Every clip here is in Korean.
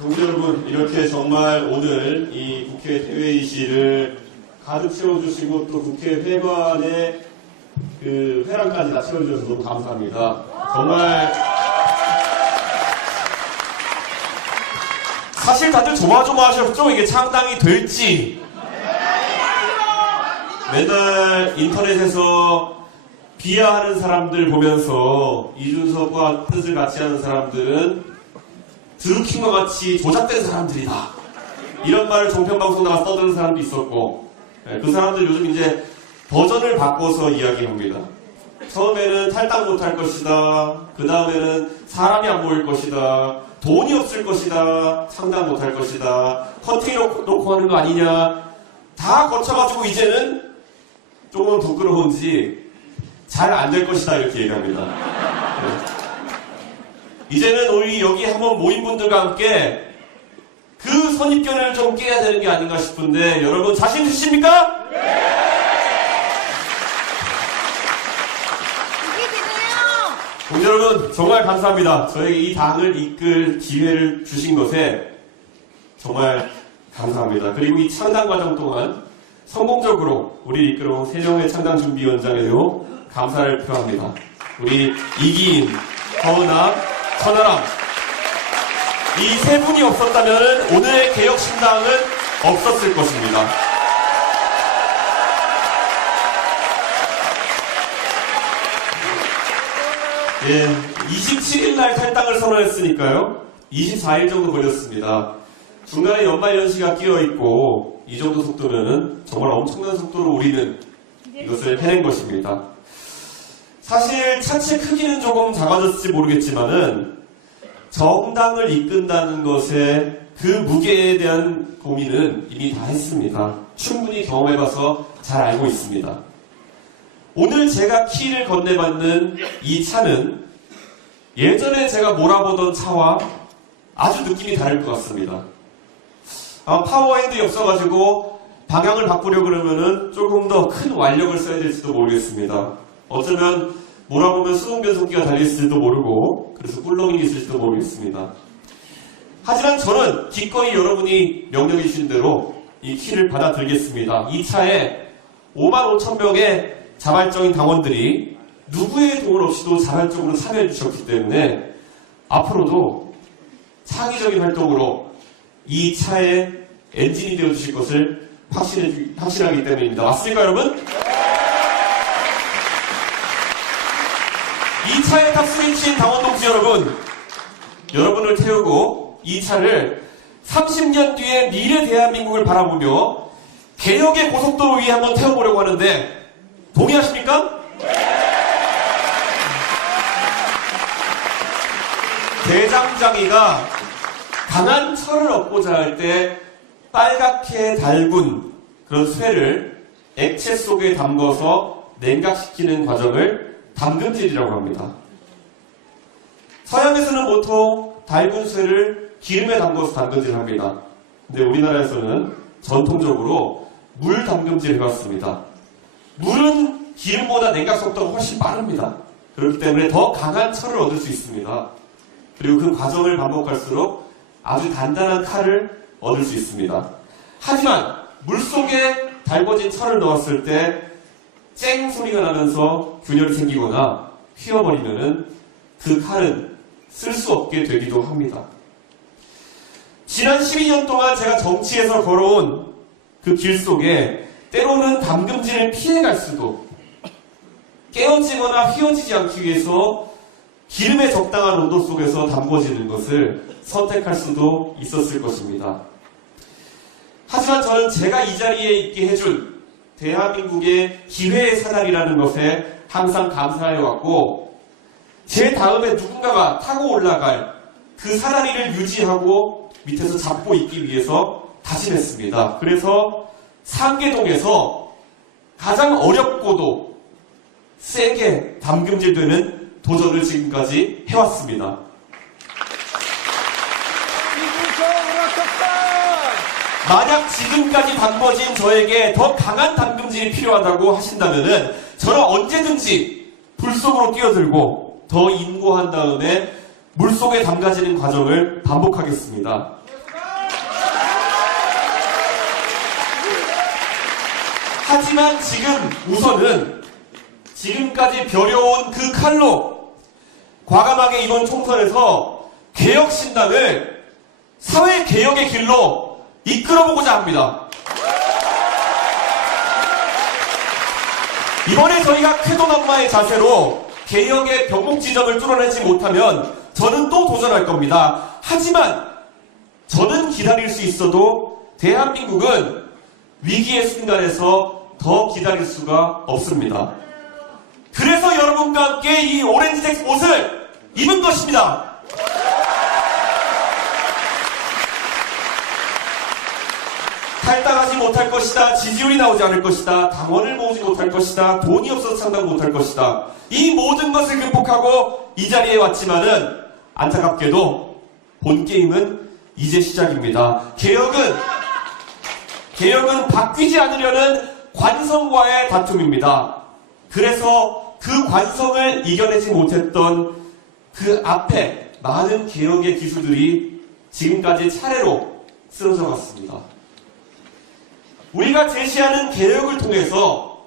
동지 여러분, 이렇게 정말 오늘 이 국회 대회의실을 가득 채워주시고 또 국회 회관에 그 회랑까지 다 채워주셔서 너무 감사합니다. 정말 사실 다들 조마조마하셨죠? 이게 창당이 될지. 맨날 인터넷에서 비하하는 사람들 보면서 이준석과 뜻을 같이 하는 사람들은 드루킹과 같이 조작된 사람들이다. 이런 말을 종편방송 나가 써드는 사람도 있었고, 그 사람들 요즘 이제 버전을 바꿔서 이야기합니다. 처음에는 탈당 못할 것이다. 그 다음에는 사람이 안 모일 것이다. 돈이 없을 것이다. 창당 못할 것이다. 컨테이너 놓고 하는 거 아니냐. 다 거쳐가지고 이제는 조금은 부끄러운지 잘 안 될 것이다. 이렇게 얘기합니다. 네. 이제는 우리 여기 한번 모인 분들과 함께 그 선입견을 좀 깨야 되는 게 아닌가 싶은데 여러분 자신 있으십니까? 네! 동지 여러분 정말 감사합니다. 저에게 이 당을 이끌 기회를 주신 것에 정말 감사합니다. 그리고 이 창당 과정 동안 성공적으로 우리 이끌어온 세정회 창당준비위원장에도 감사를 표합니다. 우리 이기인, 허은아, 천하람 이 세 분이 없었다면 오늘의 개혁신당은 없었을 것입니다. 예, 27일 날 탈당을 선언했으니까요. 24일 정도 걸렸습니다. 중간에 연말연시가 끼어있고 이 정도 속도면은 정말 엄청난 속도로 우리는 이것을 해낸 것입니다. 사실 차체 크기는 조금 작아졌을지 모르겠지만은 정당을 이끈다는 것에 그 무게에 대한 고민은 이미 다 했습니다. 충분히 경험해봐서 잘 알고 있습니다. 오늘 제가 키를 건네받는 이 차는 예전에 제가 몰아보던 차와 아주 느낌이 다를 것 같습니다. 파워핸드 없어가지고 방향을 바꾸려고 그러면은 조금 더 큰 완력을 써야 될지도 모르겠습니다. 어쩌면 몰아보면 수동변속기가 달려있을지도 모르고 그래서 꿀렁이 있을지도 모르겠습니다. 하지만 저는 기꺼이 여러분이 명령해 주신 대로 이 키를 받아들겠습니다. 이 차에 5만 5천 명의 자발적인 당원들이 누구의 도움 없이도 자발적으로 참여해 주셨기 때문에 앞으로도 창의적인 활동으로 이 차의 엔진이 되어 주실 것을 확신하기 때문입니다. 맞습니까, 여러분? 이 차에 탑승해주신 당원 동지 여러분, 여러분을 태우고 이 차를 30년 뒤에 미래 대한민국을 바라보며 개혁의 고속도로 위에 한번 태워보려고 하는데 동의하십니까? 대장장이가 강한 철을 얻고자 할 때 빨갛게 달군 그런 쇠를 액체 속에 담궈서 냉각시키는 과정을 담금질이라고 합니다. 서양에서는 보통 달군 쇠를 기름에 담궈서 담금질합니다. 근데 우리나라에서는 전통적으로 물 담금질을 해왔습니다. 물은 기름보다 냉각 속도가 훨씬 빠릅니다. 그렇기 때문에 더 강한 철을 얻을 수 있습니다. 그리고 그 과정을 반복할수록 아주 단단한 칼을 얻을 수 있습니다. 하지만 물속에 달궈진 철을 넣었을 때 쨍 소리가 나면서 균열이 생기거나 휘어버리면은 그 칼은 쓸 수 없게 되기도 합니다. 지난 12년 동안 제가 정치에서 걸어온 그 길 속에 때로는 담금질을 피해갈 수도 깨어지거나 휘어지지 않기 위해서 기름의 적당한 온도 속에서 담궈지는 것을 선택할 수도 있었을 것입니다. 하지만 저는 제가 이 자리에 있게 해준 대한민국의 기회의 사다리라는 것에 항상 감사해왔고 제 다음에 누군가가 타고 올라갈 그 사다리를 유지하고 밑에서 잡고 있기 위해서 다짐했습니다. 그래서 상계동에서 가장 어렵고도 세게 담금질되는 도전을 지금까지 해왔습니다. 만약 지금까지 담궈진 저에게 더 강한 담금질이 필요하다고 하신다면은 저는 언제든지 불속으로 뛰어들고 더 인고한 다음에 물속에 담가지는 과정을 반복하겠습니다. 하지만 지금 우선은 지금까지 벼려온 그 칼로 과감하게 이번 총선에서 개혁신당을 사회개혁의 길로 이끌어보고자 합니다. 이번에 저희가 쾌도남마의 자세로 개혁의 병목 지점을 뚫어내지 못하면 저는 또 도전할 겁니다. 하지만 저는 기다릴 수 있어도 대한민국은 위기의 순간에서 더 기다릴 수가 없습니다. 그래서 여러분과 함께 이 오렌지색 옷을 입은 것입니다. 탈당하지 못할 것이다. 지지율이 나오지 않을 것이다. 당원을 모으지 못할 것이다. 돈이 없어서 창당 못할 것이다. 이 모든 것을 극복하고 이 자리에 왔지만은 안타깝게도 본 게임은 이제 시작입니다. 개혁은 바뀌지 않으려는 관성과의 다툼입니다. 그래서 그 관성을 이겨내지 못했던 그 앞에 많은 개혁의 기술들이 지금까지 차례로 쓰러져 갔습니다. 우리가 제시하는 개혁을 통해서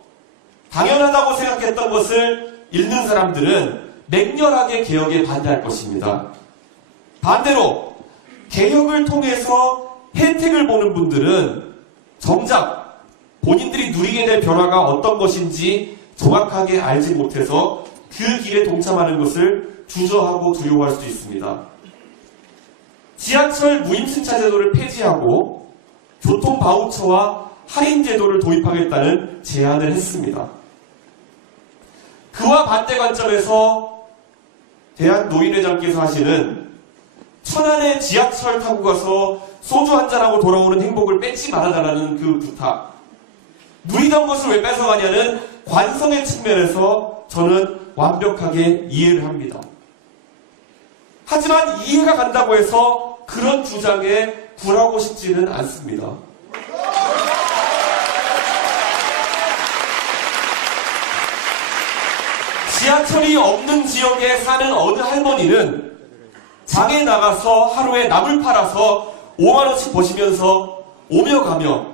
당연하다고 생각했던 것을 읽는 사람들은 맹렬하게 개혁에 반대할 것입니다. 반대로 개혁을 통해서 혜택을 보는 분들은 정작 본인들이 누리게 될 변화가 어떤 것인지 정확하게 알지 못해서 그 길에 동참하는 것을 주저하고 두려워할 수도 있습니다. 지하철 무임승차 제도를 폐지하고 교통 바우처와 할인 제도를 도입하겠다는 제안을 했습니다. 그와 반대 관점에서 대한노인회장께서 하시는 천안에 지하철 타고 가서 소주 한잔하고 돌아오는 행복을 뺏지 말아달라는 그 부탁. 누리던 것을 왜 뺏어가냐는 관성의 측면에서 저는 완벽하게 이해를 합니다. 하지만 이해가 간다고 해서 그런 주장에 굴하고 싶지는 않습니다. 지하철이 없는 지역에 사는 어느 할머니는 장에 나가서 하루에 나물 팔아서 5만원씩 버시면서 오며 가며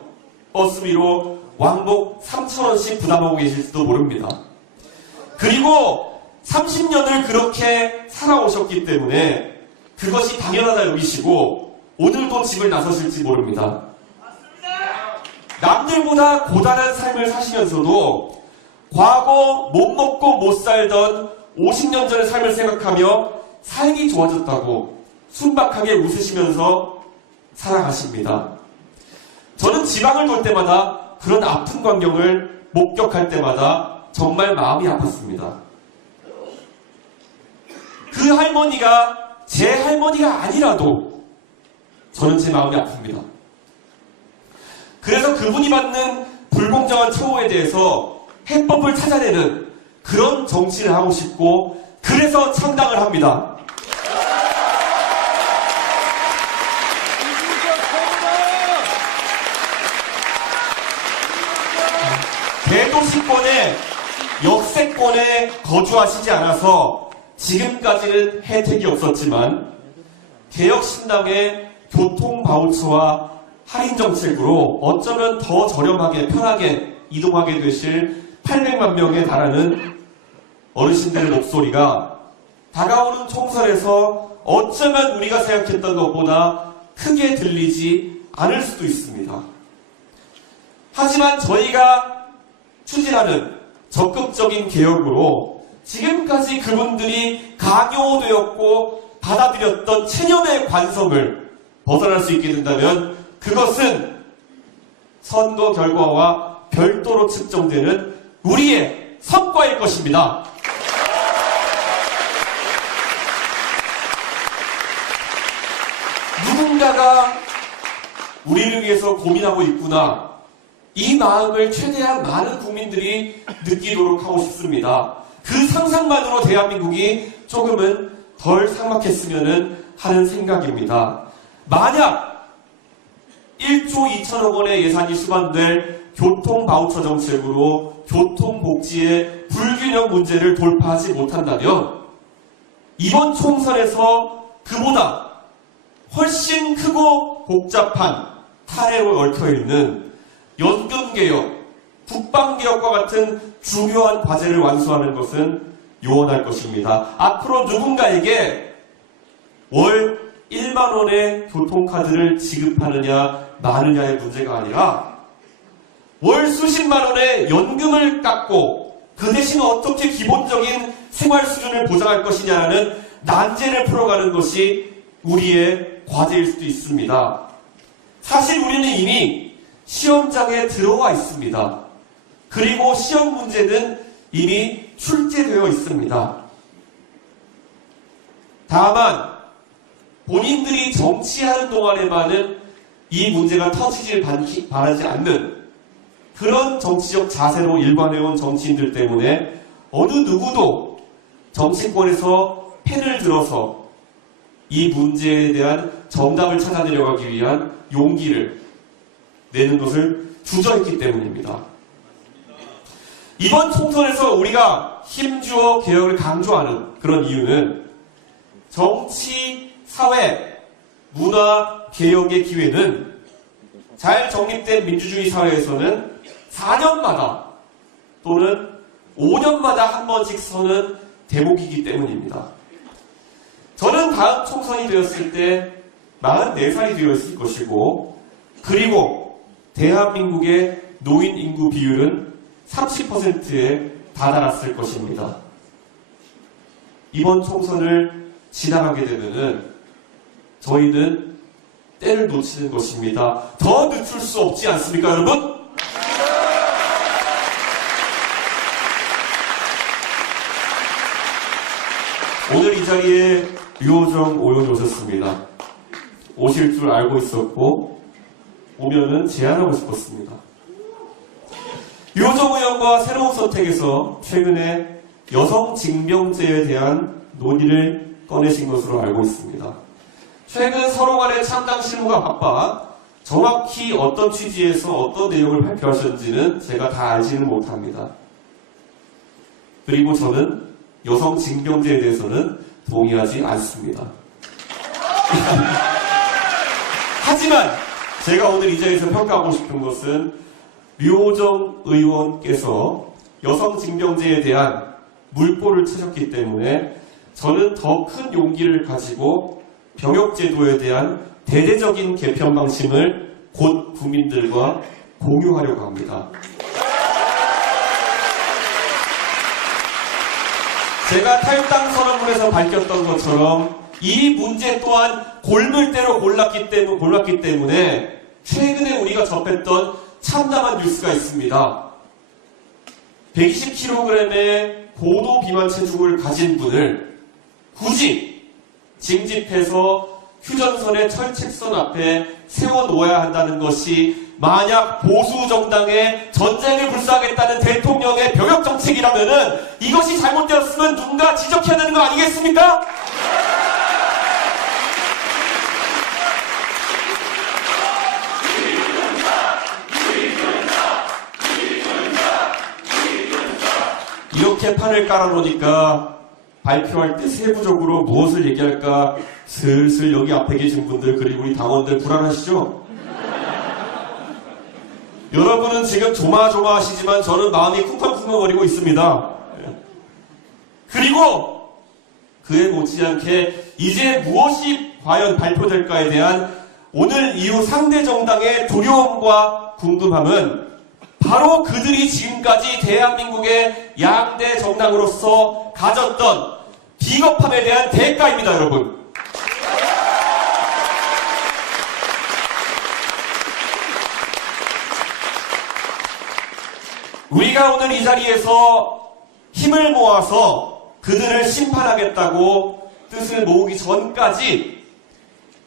버스비로 왕복 3,000원씩 부담하고 계실지도 모릅니다. 그리고 30년을 그렇게 살아오셨기 때문에 그것이 당연하다 여기시고 오늘도 집을 나서실지 모릅니다. 남들보다 고단한 삶을 사시면서도 과거 못 먹고 못 살던 50년 전의 삶을 생각하며 삶이 좋아졌다고 순박하게 웃으시면서 살아가십니다. 저는 지방을 돌 때마다 그런 아픈 광경을 목격할 때마다 정말 마음이 아팠습니다. 그 할머니가 제 할머니가 아니라도 저는 제 마음이 아픕니다. 그래서 그분이 받는 불공정한 처우에 대해서 해법을 찾아내는 그런 정치를 하고 싶고 그래서 창당을 합니다. 대도시권에 역세권에 거주하시지 않아서 지금까지는 혜택이 없었지만 개혁신당의 교통바우처와 할인정책으로 어쩌면 더 저렴하게 편하게 이동하게 되실 800만 명에 달하는 어르신들의 목소리가 다가오는 총선에서 어쩌면 우리가 생각했던 것보다 크게 들리지 않을 수도 있습니다. 하지만 저희가 추진하는 적극적인 개혁으로 지금까지 그분들이 강요되었고 받아들였던 체념의 관성을 벗어날 수 있게 된다면 그것은 선거 결과와 별도로 측정되는 우리의 성과일 것입니다. 누군가가 우리를 위해서 고민하고 있구나. 이 마음을 최대한 많은 국민들이 느끼도록 하고 싶습니다. 그 상상만으로 대한민국이 조금은 덜 삭막했으면 하는 생각입니다. 만약 1조 2천억 원의 예산이 수반될 교통바우처 정책으로 교통복지의 불균형 문제를 돌파하지 못한다면 이번 총선에서 그보다 훨씬 크고 복잡한 타래로 얽혀있는 연금개혁, 국방개혁과 같은 중요한 과제를 완수하는 것은 요원할 것입니다. 앞으로 누군가에게 월 1만 원의 교통카드를 지급하느냐 마느냐의 문제가 아니라 월 수십만 원의 연금을 깎고 그 대신 어떻게 기본적인 생활 수준을 보장할 것이냐는 난제를 풀어가는 것이 우리의 과제일 수도 있습니다. 사실 우리는 이미 시험장에 들어와 있습니다. 그리고 시험 문제는 이미 출제되어 있습니다. 다만 본인들이 정치하는 동안에만은 이 문제가 터지질 바라지 않는 그런 정치적 자세로 일관해온 정치인들 때문에 어느 누구도 정치권에서 펜을 들어서 이 문제에 대한 정답을 찾아내려가기 위한 용기를 내는 것을 주저했기 때문입니다. 이번 총선에서 우리가 힘주어 개혁을 강조하는 그런 이유는 정치, 사회, 문화 개혁의 기회는 잘 정립된 민주주의 사회에서는 4년마다 또는 5년마다 한 번씩 서는 대목이기 때문입니다. 저는 다음 총선이 되었을 때 44살이 되었을 것이고 그리고 대한민국의 노인 인구 비율은 30%에 다다랐을 것입니다. 이번 총선을 지나가게 되면은 저희는 때를 놓치는 것입니다. 더 늦출 수 없지 않습니까, 여러분? 오늘 이 자리에 류호정 의원이 오셨습니다. 오실 줄 알고 있었고 오면은 제안하고 싶었습니다. 류호정 의원과 새로운 선택에서 최근에 여성 징병제에 대한 논의를 꺼내신 것으로 알고 있습니다. 최근 서로 간의 창당 실무가 바빠 정확히 어떤 취지에서 어떤 내용을 발표하셨는지는 제가 다 알지는 못합니다. 그리고 저는 여성 징병제에 대해서는 동의하지 않습니다. 하지만 제가 오늘 이 자리에서 평가하고 싶은 것은 류호정 의원께서 여성 징병제에 대한 물꼬를 트셨기 때문에 저는 더 큰 용기를 가지고 병역제도에 대한 대대적인 개편 방침을 곧 국민들과 공유하려고 합니다. 제가 탈당 선언문에서 밝혔던 것처럼 이 문제 또한 골물대로 골랐기 때문에 최근에 우리가 접했던 참담한 뉴스가 있습니다. 120kg의 고도 비만 체중을 가진 분을 굳이 징집해서 휴전선의 철책선 앞에 세워놓아야 한다는 것이 만약 보수 정당의 전쟁을 불사하겠다는 대통령의 병역 정책이라면은 이것이 잘못되었으면 누군가 지적해야 되는 거 아니겠습니까? 이렇게 판을 깔아놓으니까 발표할 때 세부적으로 무엇을 얘기할까 슬슬 여기 앞에 계신 분들 그리고 우리 당원들 불안하시죠? 여러분은 지금 조마조마하시지만 저는 마음이 쿵쾅쿵쾅거리고 있습니다. 그리고 그에 못지않게 이제 무엇이 과연 발표될까에 대한 오늘 이후 상대 정당의 두려움과 궁금함은 바로 그들이 지금까지 대한민국의 양대 정당으로서 가졌던 비겁함에 대한 대가입니다, 여러분. 우리가 오늘 이 자리에서 힘을 모아서 그들을 심판하겠다고 뜻을 모으기 전까지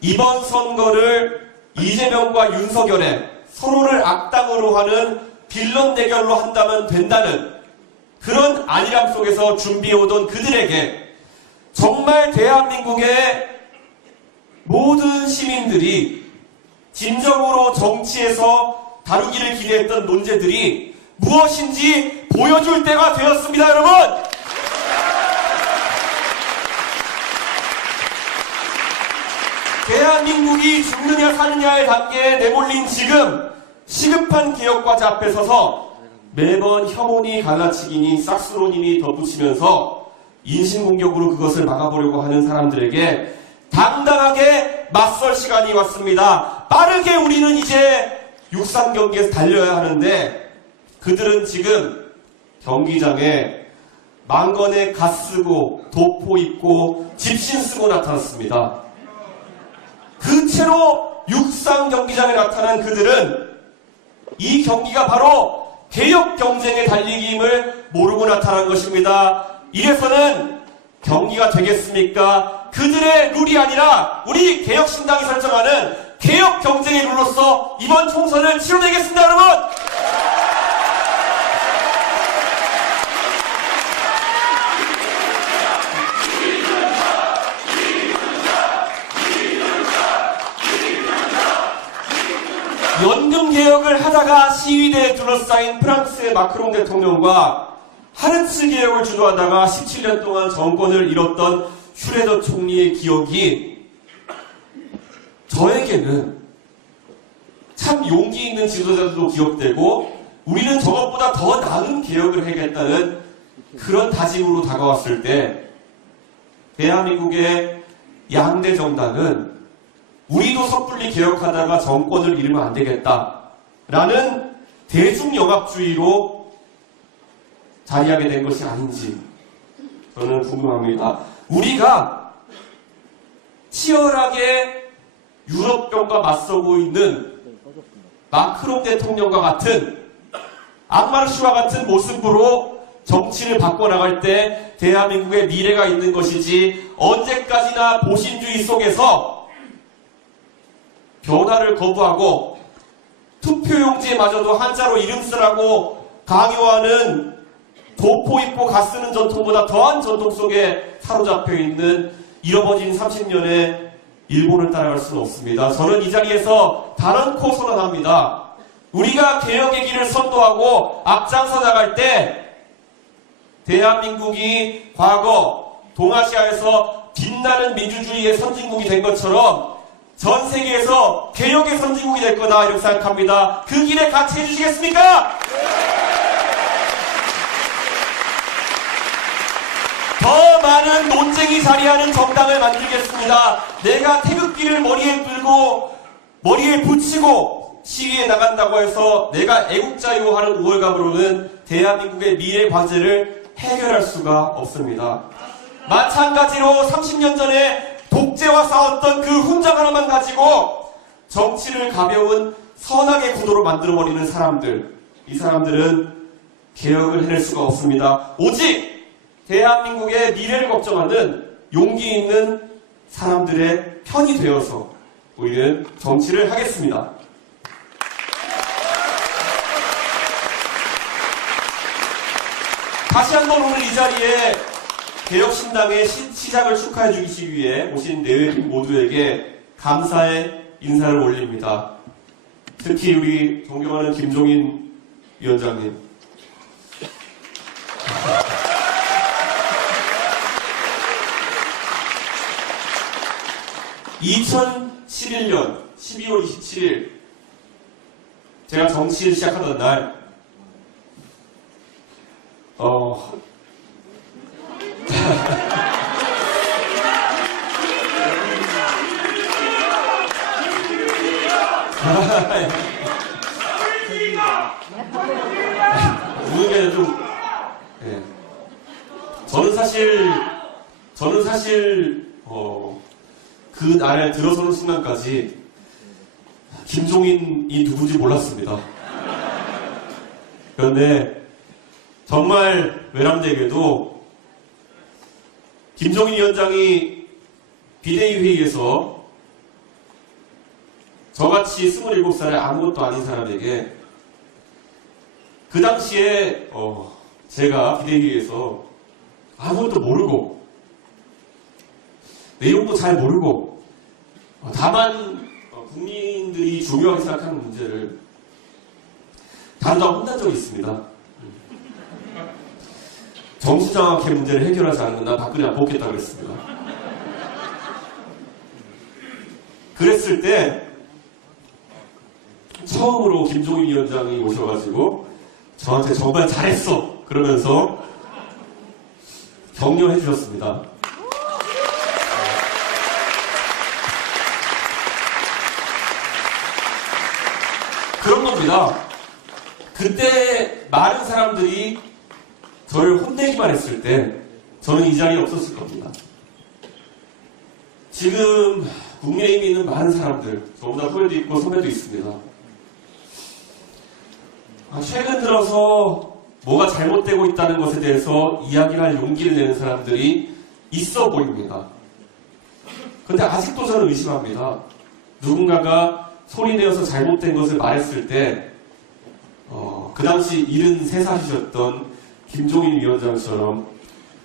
이번 선거를 이재명과 윤석열의 서로를 악당으로 하는 빌런 대결로 한다면 된다는 그런 안일함 속에서 준비해오던 그들에게 정말 대한민국의 모든 시민들이 진정으로 정치에서 다루기를 기대했던 논제들이 무엇인지 보여줄 때가 되었습니다, 여러분! 대한민국이 죽느냐 사느냐의 단계에 내몰린 지금 시급한 개혁 과제 앞에 서서 매번 혐오니 갈라치기니 싹스론이니 덧붙이면서 인신공격으로 그것을 막아보려고 하는 사람들에게 당당하게 맞설 시간이 왔습니다. 빠르게 우리는 이제 육상 경기에서 달려야 하는데 그들은 지금 경기장에 망건에 갓 쓰고 도포 입고 집신 쓰고 나타났습니다. 그 채로 육상 경기장에 나타난 그들은 이 경기가 바로 개혁 경쟁의 달리기임을 모르고 나타난 것입니다. 이래서는 경기가 되겠습니까? 그들의 룰이 아니라 우리 개혁신당이 설정하는 개혁 경쟁의 룰로서 이번 총선을 치러내겠습니다, 여러분! 연금 개혁을 하다가 시위대에 둘러싸인 프랑스의 마크롱 대통령과 하르츠 개혁을 주도하다가 17년 동안 정권을 잃었던 슈레더 총리의 기억이 저에게는 참 용기 있는 지도자들도 기억되고 우리는 저것보다 더 나은 개혁을 해야겠다는 그런 다짐으로 다가왔을 때 대한민국의 양대 정당은 우리도 섣불리 개혁하다가 정권을 잃으면 안 되겠다라는 대중영합주의로 자리하게 된 것이 아닌지 저는 궁금합니다. 우리가 치열하게 유럽병과 맞서고 있는 마크롱 대통령과 같은 앙마르슈와 같은 모습으로 정치를 바꿔나갈 때 대한민국의 미래가 있는 것이지 언제까지나 보신주의 속에서 변화를 거부하고 투표용지에마저도 한자로 이름 쓰라고 강요하는 도포 입고 가 쓰는 전통보다 더한 전통 속에 사로잡혀 있는 잃어버진 30년의 일본을 따라갈 수는 없습니다. 저는 이 자리에서 단언코 선언합니다. 우리가 개혁의 길을 선도하고 앞장서 나갈 때 대한민국이 과거 동아시아에서 빛나는 민주주의의 선진국이 된 것처럼 전 세계에서 개혁의 선진국이 될 거다 이렇게 생각합니다. 그 길에 같이 해주시겠습니까? 더 많은 논쟁이 자리하는 정당을 만들겠습니다. 내가 태극기를 머리에 들고 머리에 붙이고 시위에 나간다고 해서 내가 애국자요 하는 우월감으로는 대한민국의 미래 과제를 해결할 수가 없습니다. 마찬가지로 30년 전에 독재와 싸웠던 그 훈장 하나만 가지고 정치를 가벼운 선악의 구도로 만들어버리는 사람들, 이 사람들은 개혁을 해낼 수가 없습니다. 오직 대한민국의 미래를 걱정하는 용기 있는 사람들의 편이 되어서 우리는 정치를 하겠습니다. 다시 한번 오늘 이 자리에 개혁신당의 시작을 축하해 주시기 위해 오신 내외인 모두에게 감사의 인사를 올립니다. 특히 우리 존경하는 김종인 위원장님. 2011년 12월 27일 제가 정치를 시작하던 날 우는 게 좀, 예. 저는 사실, 그 날에 들어서는 순간까지 김종인이 누군지 몰랐습니다. 그런데 정말 외람되게도 김종인 위원장이 비대위 회의에서 저같이 27살의 아무것도 아닌 사람에게 그 당시에 제가 비대위에서 아무것도 모르고 내용도 잘 모르고 다만 국민들이 중요하게 생각하는 문제를 다루다가 혼난 적이 있습니다. 정수장학회 문제를 해결하지 않으면 난 박근혜 안 뽑겠다고 그랬습니다. 그랬을 때 처음으로 김종인 위원장이 오셔가지고 저한테 정말 잘했어 그러면서 격려해 주셨습니다. 그런 겁니다. 그때 많은 사람들이 저를 혼내기만 했을 때 저는 이 자리에 없었을 겁니다. 지금 국민의힘에 있는 많은 사람들, 저보다 후배도 있고 선배도 있습니다. 최근 들어서 뭐가 잘못되고 있다는 것에 대해서 이야기를 할 용기를 내는 사람들이 있어 보입니다. 그런데 아직도 저는 의심합니다. 누군가가 소리내어서 잘못된 것을 말했을 때 그 당시 73살이셨던 김종인 위원장처럼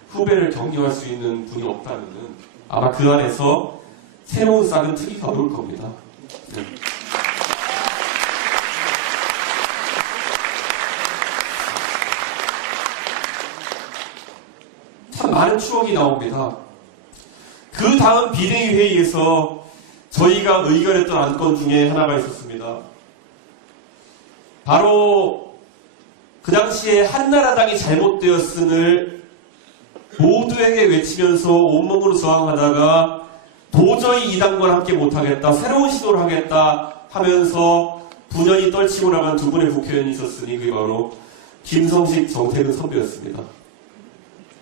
후배를 격려할 수 있는 분이 없다면 아마 그 안에서 새로운 싹은 트기가 어려울 겁니다. 네. 참 많은 추억이 나옵니다. 그 다음 비대위 회의에서 저희가 의결했던 안건 중에 하나가 있었습니다. 바로 그 당시에 한나라당이 잘못되었음을 모두에게 외치면서 온몸으로 저항하다가 도저히 이 당과 함께 못하겠다, 새로운 시도를 하겠다 하면서 분연히 떨치고 나간 두 분의 국회의원이 있었으니 그게 바로 김성식, 정태근 선배였습니다.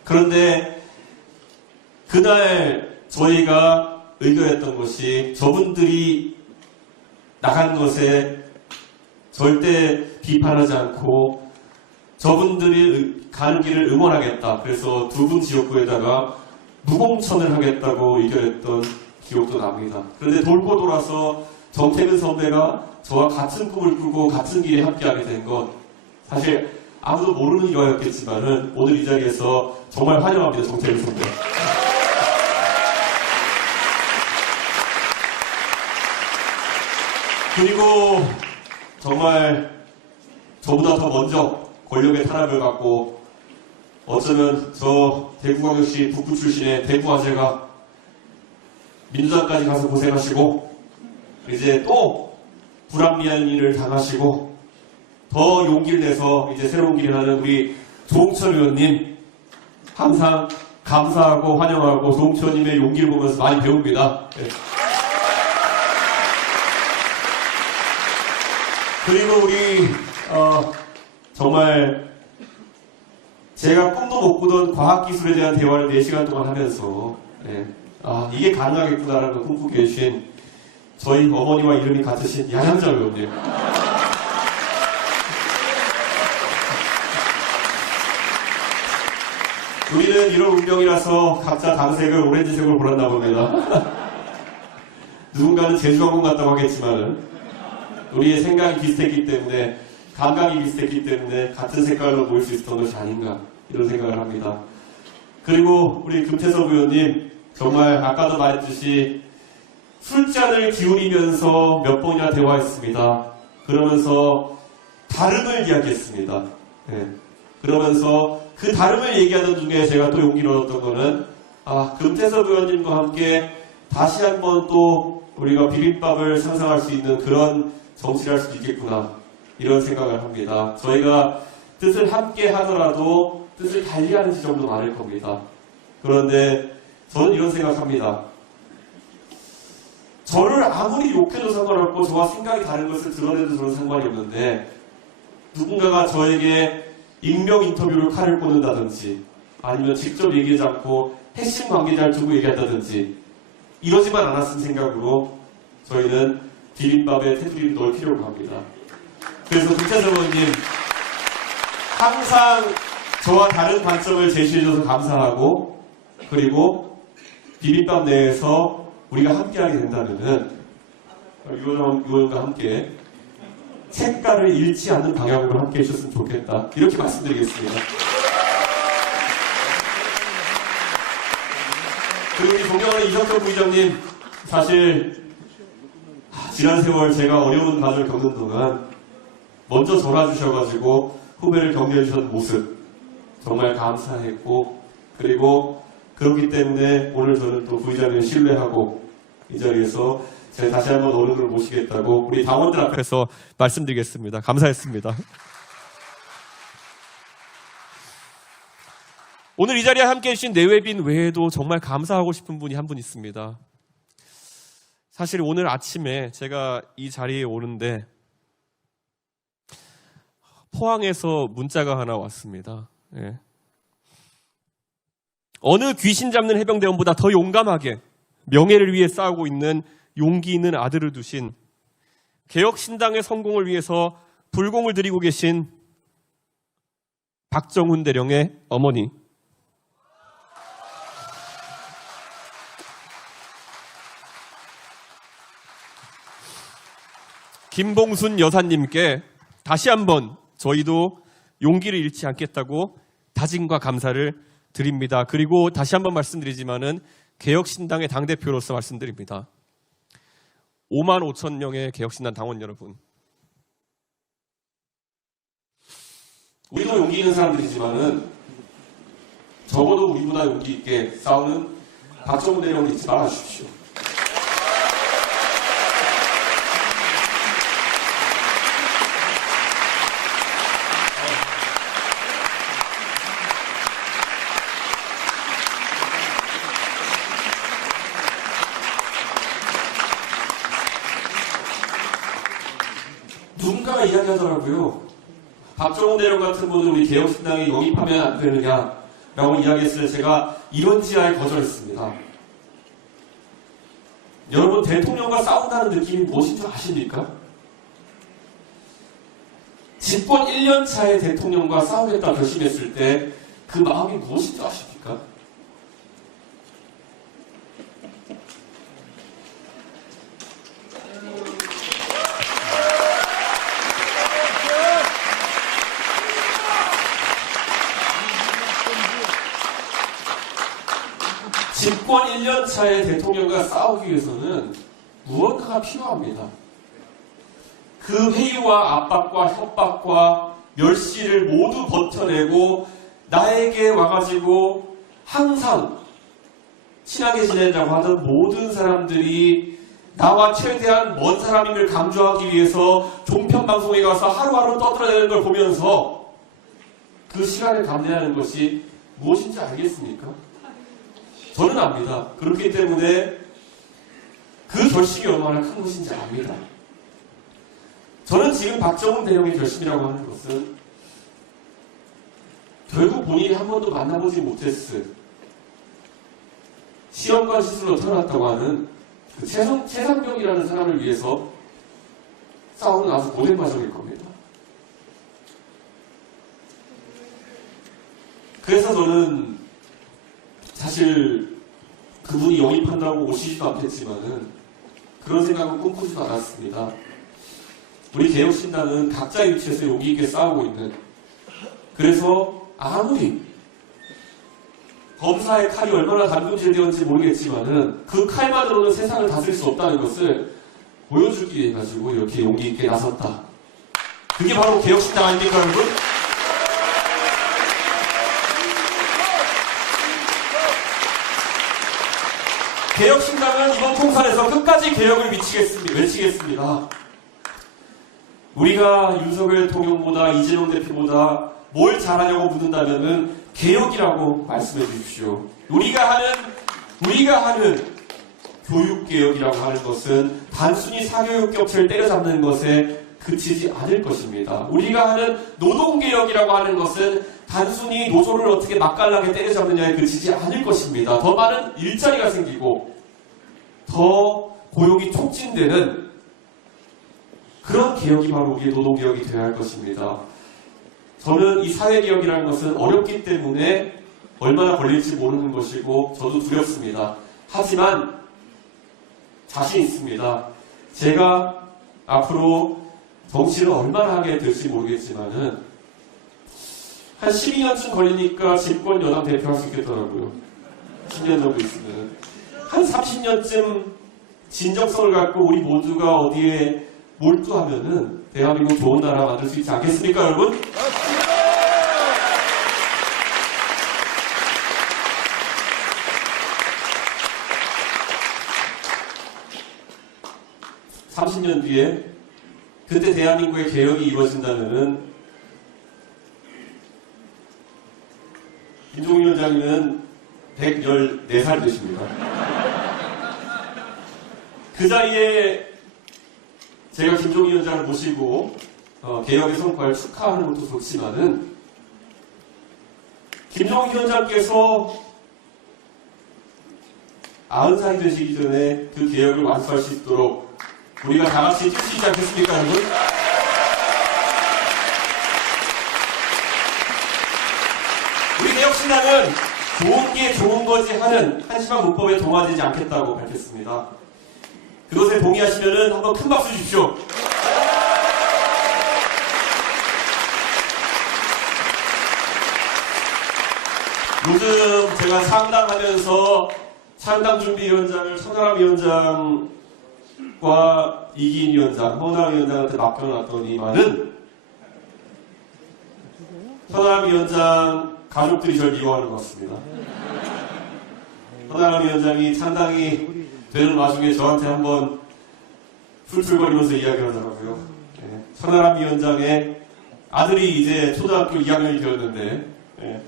그런데 그날 저희가 의결했던 것이 저분들이 나간 것에 절대 비판하지 않고 저분들이 가는 길을 응원하겠다. 그래서 두 분 지역구에다가 무공천을 하겠다고 의결했던 기억도 납니다. 그런데 돌고 돌아서 정태근 선배가 저와 같은 꿈을 꾸고 같은 길에 함께하게 된 것, 사실 아무도 모르는 일화였겠지만은 오늘 이 자리에서 정말 환영합니다. 정태근 선배. 그리고 정말 저보다 더 먼저 권력의 탄압을 받고 어쩌면 저 대구광역시 북부 출신의 대구 아재가 민주당까지 가서 고생하시고 이제 또 불합리한 일을 당하시고 더 용기를 내서 이제 새로운 길을 하는 우리 조홍천 의원님 항상 감사하고 환영하고 조홍천 의원님의 용기를 보면서 많이 배웁니다. 네. 그리고 우리 정말 제가 꿈도 못 꾸던 과학기술에 대한 대화를 4시간 동안 하면서 이게 가능하겠구나라는 걸 꿈꾸게 해주신 저희 어머니와 이름이 같으신 양양자 의원님. 우리는 이런 운명이라서 각자 당색을 오렌지색으로 골랐나 봅니다. 누군가는 제주항공 같다고 하겠지만 우리의 생각이 비슷했기 때문에 감각이 비슷했기 때문에 같은 색깔로 보일 수 있었던 것이 아닌가 이런 생각을 합니다. 그리고 우리 금태섭 의원님 정말 아까도 말했듯이 술잔을 기울이면서 몇 번이나 대화했습니다. 그러면서 다름을 이야기했습니다. 그러면서 그 다름을 얘기하던 중에 제가 또 용기를 얻었던 거는 금태섭 의원님과 함께 다시 한번 또 우리가 비빔밥을 상상할 수 있는 그런 정치를 할 수도 있겠구나 이런 생각을 합니다. 저희가 뜻을 함께 하더라도 뜻을 달리하는 지점도 많을 겁니다. 그런데 저는 이런 생각합니다. 저를 아무리 욕해도 상관없고 저와 생각이 다른 것을 드러내도 저는 상관이 없는데 누군가가 저에게 익명 인터뷰로 칼을 꽂는다든지 아니면 직접 얘기하지 않고 핵심 관계자를 두고 얘기한다든지 이러지만 않았을 생각으로 저희는 비빔밥에 테두리를 넣을 필요가 합니다. 그래서 금태섭 의원님 항상 저와 다른 관점을 제시해줘서 감사하고 그리고 비빔밥 내에서 우리가 함께하게 된다면은 의원과 함께 색깔을 잃지 않는 방향으로 함께 해주셨으면 좋겠다 이렇게 말씀드리겠습니다. 그리고 우리 존경하는 이성철 부의장님 사실 지난 세월 제가 어려운 과정을 겪는 동안 먼저 전화주셔가지고 후배를 격려해 주셨던 모습 정말 감사했고 그리고 그렇기 때문에 오늘 저는 또 부의장님을 신뢰하고 이 자리에서 제가 다시 한번 어른을 모시겠다고 우리 당원들 앞에서 말씀드리겠습니다. 감사했습니다. 오늘 이 자리에 함께해 주신 내외빈 외에도 정말 감사하고 싶은 분이 한 분 있습니다. 사실 오늘 아침에 제가 이 자리에 오는데 포항에서 문자가 하나 왔습니다. 예. 어느 귀신 잡는 해병대원보다 더 용감하게 명예를 위해 싸우고 있는 용기 있는 아들을 두신 개혁신당의 성공을 위해서 불공을 들이고 계신 박정훈 대령의 어머니. 김봉순 여사님께 다시 한번 저희도 용기를 잃지 않겠다고 다짐과 감사를 드립니다. 그리고 다시 한번 말씀드리지만은 개혁신당의 당대표로서 말씀드립니다. 5만 5천 명의 개혁신당 당원 여러분. 우리도 용기 있는 사람들이지만은 적어도 우리보다 용기 있게 싸우는 박정훈 대령을 잊지 말아주십시오. 누군가가 이야기하더라고요. 박정훈 대령 같은 분을 우리 개혁신당에 영입하면 안 되느냐라고 이야기했을 때 제가 이런 지하에 거절했습니다. 여러분, 대통령과 싸운다는 느낌이 무엇인 줄 아십니까? 집권 1년 차에 대통령과 싸우겠다 결심했을 때 그 마음이 무엇인 줄 아십니까? 집권 1년 차에 대통령과 싸우기 위해서는 무언가가 필요합니다. 그 회유와 압박과 협박과 멸시를 모두 버텨내고 나에게 와가지고 항상 친하게 지내자고 하던 모든 사람들이 나와 최대한 먼 사람임을 강조하기 위해서 종편방송에 가서 하루하루 떠들어내는 걸 보면서 그 시간을 감내하는 것이 무엇인지 알겠습니까? 저는 압니다. 그렇기 때문에 그 결심이 얼마나 큰 것인지 압니다. 저는 지금 박정훈 대령의 결심이라고 하는 것은 결국 본인이 한 번도 만나보지 못했을 시험관 시술로 태어났다고 하는 그 최상병이라는 사람을 위해서 싸우는 아주 고된 과정일 겁니다. 그래서 저는 사실 그분이 영입한다고 오시지도 않겠지만은 그런 생각은 꿈꾸지도 않았습니다. 우리 개혁신당은 각자의 위치에서 용기 있게 싸우고 있는, 그래서 아무리 검사의 칼이 얼마나 담금질되었는지 모르겠지만은 그 칼만으로는 세상을 다스릴 수 없다는 것을 보여주기 위해 가지고 이렇게 용기 있게 나섰다. 그게 바로 개혁신당 아닙니까, 여러분? 개혁신당은 이번 총선에서 끝까지 개혁을 외치겠습니다. 우리가 윤석열 대통령보다 이재명 대표보다 뭘 잘하냐고 묻는다면은 개혁이라고 말씀해 주십시오. 우리가 하는 교육개혁이라고 하는 것은 단순히 사교육 격차를 때려잡는 것에 그치지 않을 것입니다. 우리가 하는 노동개혁이라고 하는 것은 단순히 노조를 어떻게 맛깔나게 때려잡느냐에 그치지 않을 것입니다. 더 많은 일자리가 생기고 더 고용이 촉진되는 그런 개혁이 바로 우리의 노동개혁이 되어야 할 것입니다. 저는 이 사회개혁이라는 것은 어렵기 때문에 얼마나 걸릴지 모르는 것이고 저도 두렵습니다. 하지만 자신 있습니다. 제가 앞으로 정치를 얼마나 하게 될지 모르겠지만은 한 12년쯤 걸리니까 집권 여당 대표할 수 있겠더라고요. 10년 정도 있으면. 한 30년쯤 진정성을 갖고 우리 모두가 어디에 몰두하면은 대한민국 좋은 나라 만들 수 있지 않겠습니까, 여러분? 30년 뒤에 그때 대한민국의 개혁이 이루어진다면은 김종인 위원장 위원장님은 114살 되십니다. 그 자리에 제가 김종인 위원장을 모시고 개혁의 성과를 축하하는 것도 좋지만은 김종인 위원장께서 90살이 되시기 전에 그 개혁을 완수할 수 있도록 우리가 다 같이 뛸 수 있지 않겠습니까, 여러분? 우리 개혁신당은 좋은 게 좋은 거지 하는 한심한 문법에 동화되지 않겠다고 밝혔습니다. 그것에 동의하시면은 한번 큰 박수 주십시오. 요즘 제가 상당하면서 상당준비위원장을 천하람 위원장과 이기인 위원장, 허은하 위원장한테 맡겨놨더니만은 천하람 위원장 가족들이 저를 미워하는 것 같습니다. 천하람 위원장이 상당히 되는 와중에 저한테 한번 풀풀거리면서 이야기를 하더라고요. 네. 천하람 위원장의 아들이 이제 초등학교 2학년이 되었는데 네.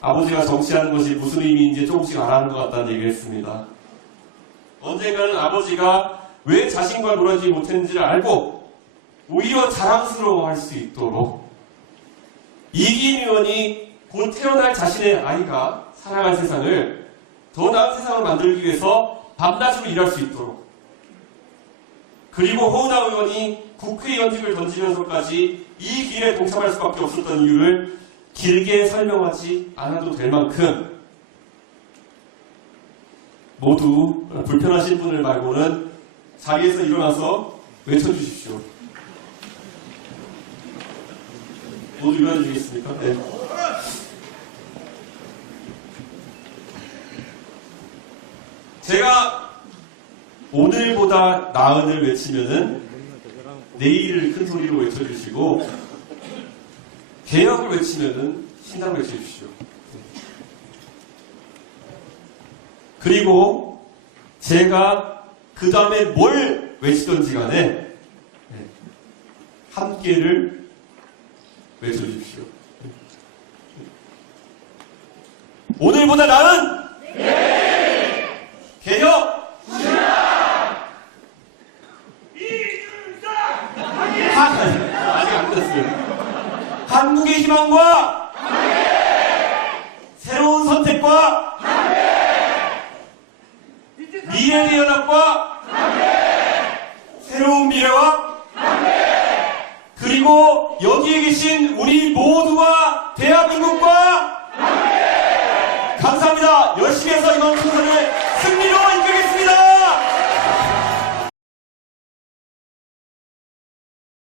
아버지가 정치하는 것이 무슨 의미인지 조금씩 알아가는 것 같다는 얘기를 했습니다. 언젠가는 아버지가 왜 자신과 놀아주지 못했는지를 알고 오히려 자랑스러워할 수 있도록 이기인 의원이 곧 태어날 자신의 아이가 살아갈 세상을 더 나은 세상을 만들기 위해서 밤낮으로 일할 수 있도록 그리고 허은하 의원이 국회의원직을 던지면서까지 이 길에 동참할 수밖에 없었던 이유를 길게 설명하지 않아도 될 만큼 모두 불편하신 분을 말고는 자리에서 일어나서 외쳐주십시오. 모두 일어나 주시겠습니까? 네. 제가 오늘보다 나은을 외치면은 내일을 큰 소리로 외쳐주시고 개혁을 외치면은 신당을 외쳐주십시오. 그리고 제가 그 다음에 뭘 외치던지 간에 함께를 외쳐주십시오. 오늘보다 나은 개혁 아직 안 끝났어요. 한국의 희망과 새로운 선택과 미래의 연합과